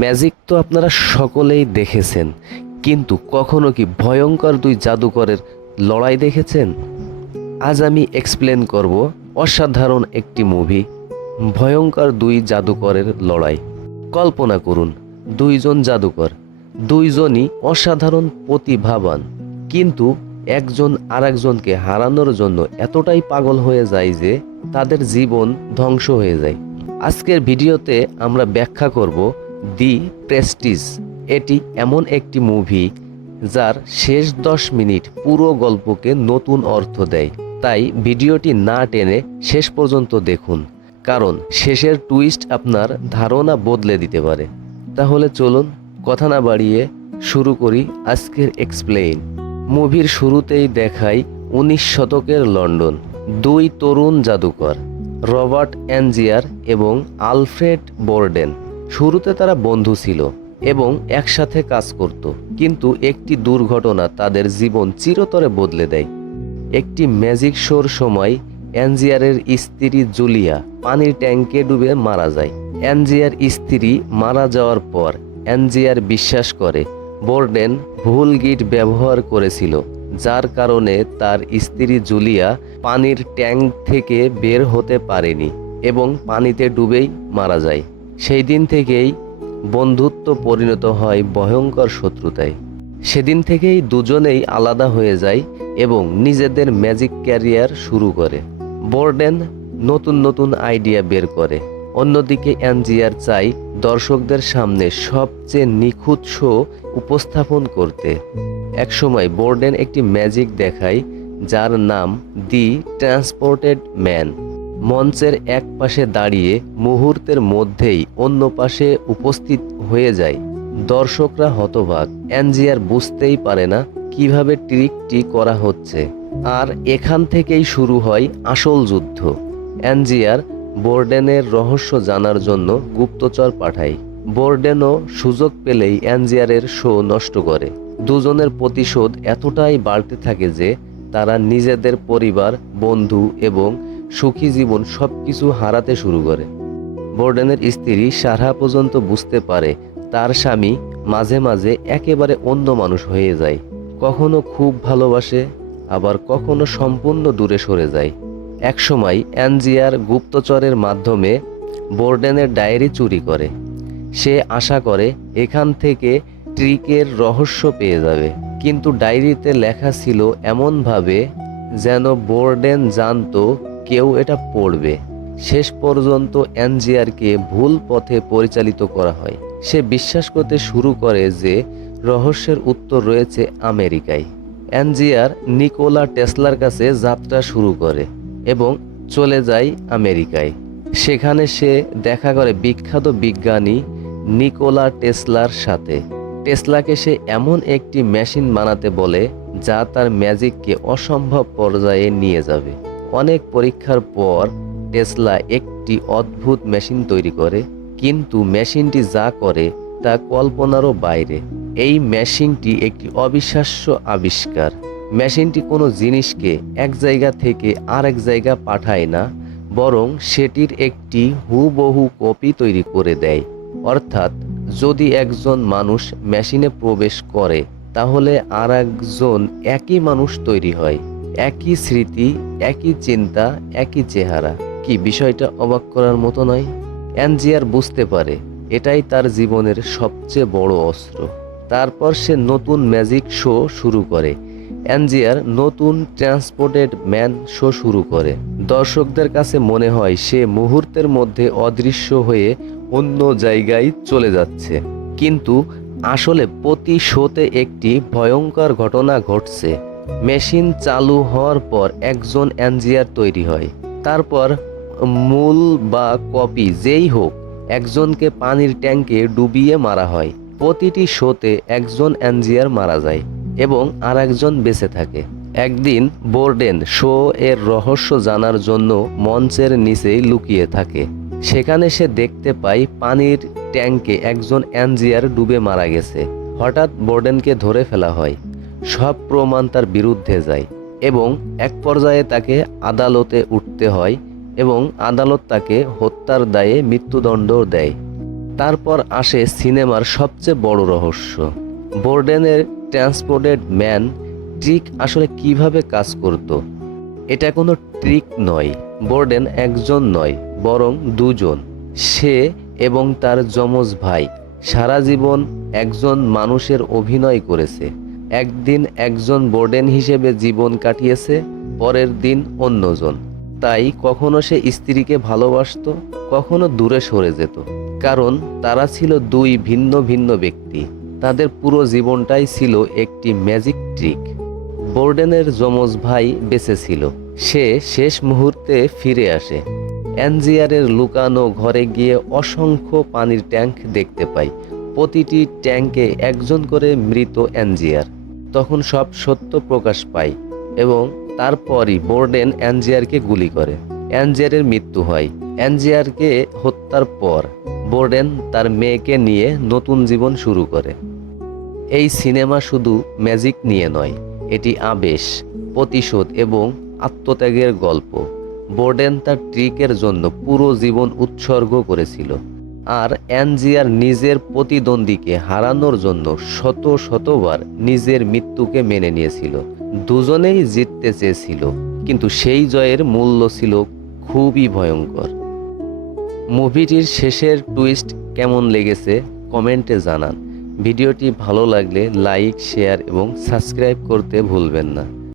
Magic তো আপনারা সকলেই দেখেছেন, কিন্তু কখনো কি ভয়ঙ্কর দুই জাদুকরের লড়াই দেখেছেন? আজ আমি এক্সপ্লেন করব অসাধারণ একটি মুভি, ভয়ঙ্কর দুই জাদুকরের লড়াই। কল্পনা করুন, দুইজন জাদুকর, দুইজনই অসাধারণ প্রতিভাবান, কিন্তু একজন আরেকজনকে হারানোর জন্য এতটাই পাগল হয়ে যায় যে তাদের জীবন ধ্বংস হয়ে যায়। আজকের ভিডিওতে আমরা ব্যাখ্যা করব দি প্রেস্টিজ। এটি এমন একটি মুভি যার শেষ 10 মিনিট পুরো গল্পকে নতুন অর্থ দেয়। তাই ভিডিওটি না টেনে শেষ পর্যন্ত দেখুন, কারণ শেষের টুইস্ট আপনার ধারণা বদলে দিতে পারে। তাহলে চলুন কথা না বাড়িয়ে শুরু করি আজকের এক্সপ্লেইন। মুভির শুরুতেই দেখায় 19 শতকের লন্ডন। দুই তরুণ জাদুকর, রবার্ট অ্যাঞ্জিয়ার এবং আলফ্রেড বোর্ডেন। শুরুতে তারা বন্ধু ছিল এবং একসাথে কাজ করত, কিন্তু একটি দুর্ঘটনা তাদের জীবন চিরতরে বদলে দেয়। একটি ম্যাজিক শোর সময় অ্যাঞ্জিয়ারের স্ত্রী জুলিয়া পানির ট্যাঙ্কে ডুবে মারা যায়। অ্যাঞ্জিয়ার স্ত্রী মারা যাওয়ার পর অ্যাঞ্জিয়ার বিশ্বাস করে বোর্ডেন ভুল গিট ব্যবহার করেছিল, যার কারণে তার স্ত্রী জুলিয়া পানির ট্যাঙ্ক থেকে বের হতে পারেনি এবং পানিতে ডুবেই মারা যায়। সেই দিন থেকেই বন্ধুত্ব পরিণত হয় ভয়ঙ্কর শত্রুতায়। সেদিন থেকেই দুজনেই আলাদা হয়ে যায় এবং নিজেদের ম্যাজিক ক্যারিয়ার শুরু করে। বোর্ডেন নতুন নতুন আইডিয়া বের করে, অন্যদিকে অ্যাঞ্জিয়ার চাই দর্শকদের সামনে সবচেয়ে নিখুঁত শো উপস্থাপন করতে। একসময় বোর্ডেন একটি ম্যাজিক দেখায় যার নাম দি ট্রান্সপোর্টেড ম্যান। মঞ্চের এক পাশে দাঁড়িয়ে মুহূর্তের মধ্যেই অন্য পাশে উপস্থিত হয়ে যায়। দর্শকরা হতবাক, অ্যাঞ্জিয়ার বুঝতেই পারে না কিভাবে ট্রিকটি করা হচ্ছে। আর এখান থেকেই শুরু হয় আসল যুদ্ধ। অ্যাঞ্জিয়ার বোর্ডেনের রহস্য জানার জন্য গুপ্তচর পাঠায়। বোর্ডেনও সুযোগ পেলেই অ্যাঞ্জিয়ারের শো নষ্ট করে। দুজনের প্রতিশোধ এতটাই বাড়তে থাকে যে তারা নিজেদের পরিবার, বন্ধু এবং সুখী জীবন সবকিছু হারাতে শুরু করে। বোর্ডেনের স্ত্রী সারা পর্যন্ত বুঝতে পারে তার স্বামী মাঝে মাঝে একেবারে অন্য মানুষ হয়ে যায়। কখনো খুব ভালোবাসে, আবার কখনো সম্পূর্ণ দূরে সরে যায়। একসময় অ্যাঞ্জিয়ার গুপ্তচরের মাধ্যমে বোর্ডেনের ডায়েরি চুরি করে। সে আশা করে এখান থেকে ট্রিকের রহস্য পেয়ে যাবে, কিন্তু ডায়েরিতে লেখা ছিল এমনভাবে যেন বোর্ডেন জানতো কেউ এটা পড়বে। শেষ পর্যন্ত অ্যাঞ্জিয়ারকে ভুল পথে পরিচালিত করা হয়। সে বিশ্বাস করতে শুরু করে যে রহস্যের উত্তর রয়েছে আমেরিকায়। অ্যাঞ্জিয়ার নিকোলা টেসলার কাছে যাত্রা শুরু করে এবং চলে যায় আমেরিকায়। সেখানে সে দেখা করে বিখ্যাত বিজ্ঞানী নিকোলা টেসলার সাথে। টেসলাকে সে এমন একটি মেশিন বানাতে বলে যা তার ম্যাজিককে অসম্ভব পর্যায়ে নিয়ে যাবে। অনেক পরীক্ষার পর টেসলা একটি অদ্ভুত মেশিন তৈরি করে, কিন্তু মেশিনটি যা করে তা কল্পনারও বাইরে। এই মেশিনটি একটি অবিশ্বাস্য আবিষ্কার। মেশিনটি কোনো জিনিসকে এক জায়গা থেকে আরেক জায়গা পাঠায় না, বরং সেটির একটি হুবহু কপি তৈরি করে দেয়। অর্থাৎ যদি একজন মানুষ মেশিনে প্রবেশ করে, তাহলে আর একজন একই মানুষ তৈরি হয়। একই স্মৃতি, একই চিন্তা, একই চেহারা। কি বিষয়টা অবাক করার মতো নয়? অ্যাঞ্জিয়ার বুঝতে পারে এটাই তার জীবনের সবচেয়ে বড় অস্ত্র। তারপর সে নতুন ম্যাজিক শো শুরু করে। অ্যাঞ্জিয়ার নতুন ট্রান্সপোর্টেড ম্যান শো শুরু করে। দর্শকদের কাছে মনে হয় সে মুহূর্তের মধ্যে অদৃশ্য হয়ে অন্য জায়গায় চলে যাচ্ছে, কিন্তু আসলে প্রতি শোতে একটি ভয়ঙ্কর ঘটনা ঘটছে। মেশিন চালু হওয়ার পর একজন অ্যাঞ্জিয়ার তৈরি হয়। তারপর মূল বা কপি যেই হোক, একজনকে পানির ট্যাঙ্কে ডুবিয়ে মারা হয়। প্রতিটি শোতে একজন অ্যাঞ্জিয়ার মারা যায় এবং আর একজন বেঁচে থাকে। একদিন বোর্ডেন শো এর রহস্য জানার জন্য মঞ্চের নিচেই লুকিয়ে থাকে। সেখানে সে দেখতে পায় পানির ট্যাঙ্কে একজন অ্যাঞ্জিয়ার ডুবে মারা গেছে। হঠাৎ বোর্ডেনকে ধরে ফেলা হয়। সব প্রমাণ তার বিরুদ্ধে যায় এবং এক পর্যায়ে তাকে আদালতে উঠতে হয় এবং আদালত তাকে হত্যার দায়ে মৃত্যুদণ্ড দেয়। তারপর আসে সিনেমার সবচেয়ে বড় রহস্য, বোর্ডেনের ট্রান্সপোর্টেড ম্যান ট্রিক আসলে কিভাবে কাজ করত। এটা কোনো ট্রিক নয়, বোর্ডেন একজন নয় বরং দুজন, সে এবং তার যমজ ভাই সারা জীবন একজন মানুষের অভিনয় করেছে। একদিন একজন বোর্ডেন হিসেবে জীবন কাটিয়েছে, পরের দিন অন্যজন। তাই কখনো সে স্ত্রীকে ভালোবাসতো, কখনো দূরে সরে যেত, কারণ তারা ছিল দুই ভিন্ন ভিন্ন ব্যক্তি। তাদের পুরো জীবনটাই ছিল একটি ম্যাজিক ট্রিক। বোর্ডেনের যমজ ভাই বেঁচে ছিল, সে শেষ মুহূর্তে ফিরে আসে। অ্যাঞ্জিয়ারের লুকানো ঘরে গিয়ে অসংখ্য পানির ট্যাঙ্ক দেখতে পায়, প্রতিটি ট্যাঙ্কে একজন করে মৃত অ্যাঞ্জিয়ার। তখন সব সত্য প্রকাশ পায় এবং তারপরই বোর্ডেন অ্যাঞ্জিয়ারকে গুলি করে। অ্যাঞ্জিয়ারের মৃত্যু হয়। অ্যাঞ্জিয়ারকে হত্যার পর বোর্ডেন তার মেয়েকে নিয়ে নতুন জীবন শুরু করে। এই সিনেমা শুধু ম্যাজিক নিয়ে নয়, এটি আবেশ, প্রতিশোধ এবং আত্মত্যাগের গল্প। বোর্ডেন তার ট্রিকের জন্য পুরো জীবন উৎসর্গ করেছিল, আর অ্যাঞ্জিয়ার নিজের প্রতিদ্বন্দ্বীকে হারানোর জন্য শত শতবার নিজের মৃত্যুকে মেনে নিয়েছিল। দুজনেই জিততে চেয়েছিল, কিন্তু সেই জয়ের মূল্য ছিল খুবই ভয়ঙ্কর। মুভিটির শেষের টুইস্ট কেমন লেগেছে কমেন্টে জানান। ভিডিওটি ভালো লাগলে লাইক, শেয়ার এবং সাবস্ক্রাইব করতে ভুলবেন না।